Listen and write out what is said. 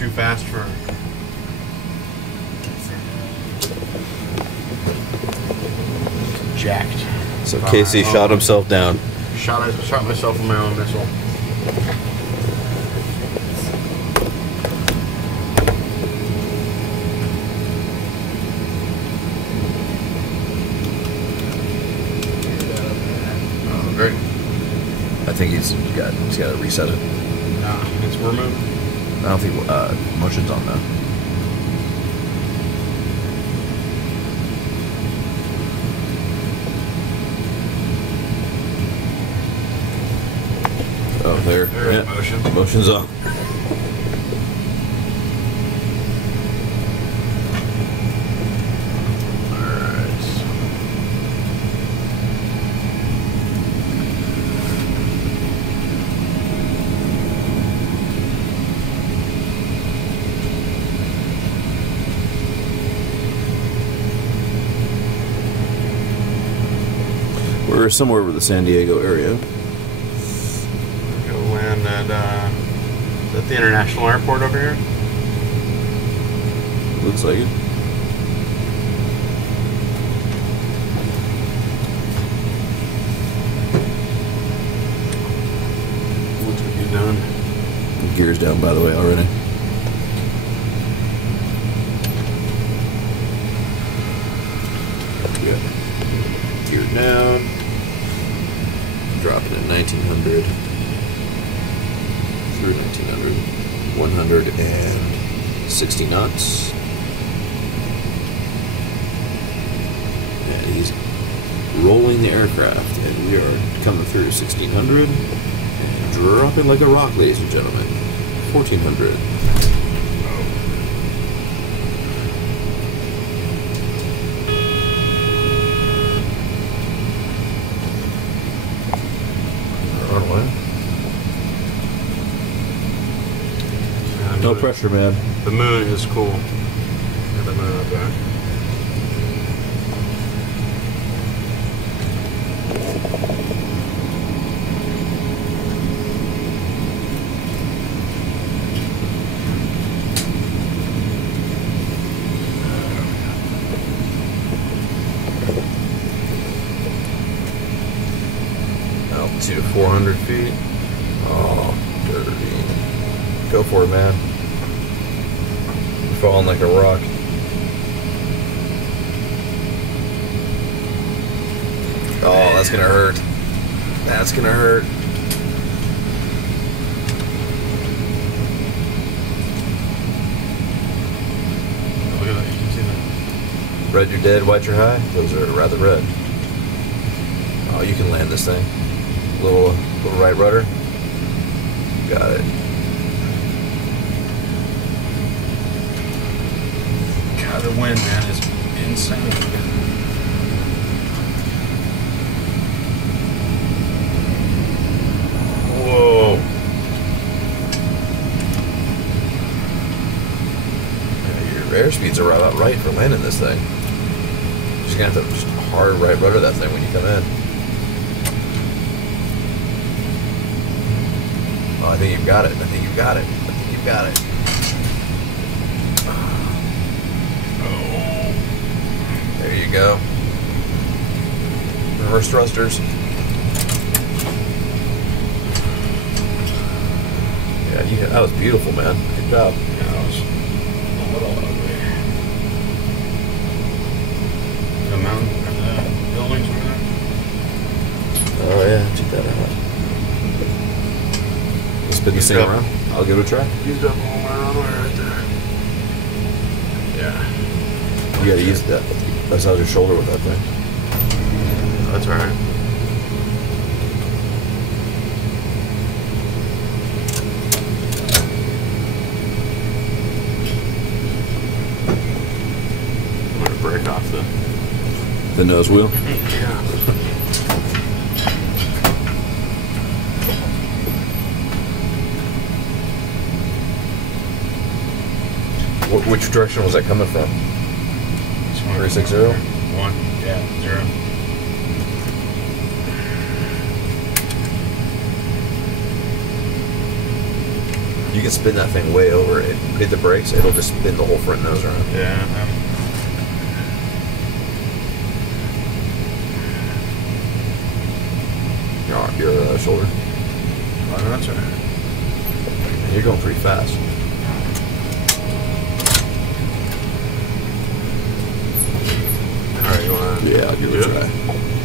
too fast for. Jacked. So Casey shot himself down. Shot myself with my own missile. Oh, great. I think he's got to reset it. Nah, it's removed. I don't think motion's on now. Oh, there. There's Yeah. motion. Motion's on. Alright. We're somewhere over the San Diego area. Go land at, is that the international airport over here? Looks like it. Looks like you're done. The gear's down, by the way, already. Yeah. Gear down. Dropping at 1900. Through 1900. 160 knots. And he's rolling the aircraft, and we are coming through 1600. And dropping like a rock, ladies and gentlemen. 1400. No pressure, man. The moon is cool. Got the moon up there. Altitude 400 feet. Oh, dirty. Go for it, man. You're falling like a rock. Oh, that's gonna hurt. That's gonna hurt. Look at that. You can see that. Red you're dead, white you're high. Those are rather red. Oh, you can land this thing. Little right rudder. Got it. God, the wind, man, is insane. Whoa. Yeah, your airspeeds are about right for landing this thing. Just gonna have to just hard right rudder that thing when you come in. Oh, I think you've got it. I think you've got it. I think you've got it. There you go. Reverse thrusters. Yeah, that was beautiful, man. Good job. Yeah, that was a little ugly. The mountain, or the buildings over there. Oh yeah, check that out. Let's spin this thing around. I'll give it a try. Used up all my runway right there. Yeah. You gotta use that. Massage your shoulder with that thing. That's alright. I'm gonna break off the nose wheel. Yeah. Which direction was that coming from? 360? 1, yeah, 0. You can spin that thing way over it. Hit the brakes, it'll just spin the whole front nose around. Yeah. Your shoulder. Oh, that's right. You're going pretty fast. Alright, you wanna... Yeah, I'll give it a try.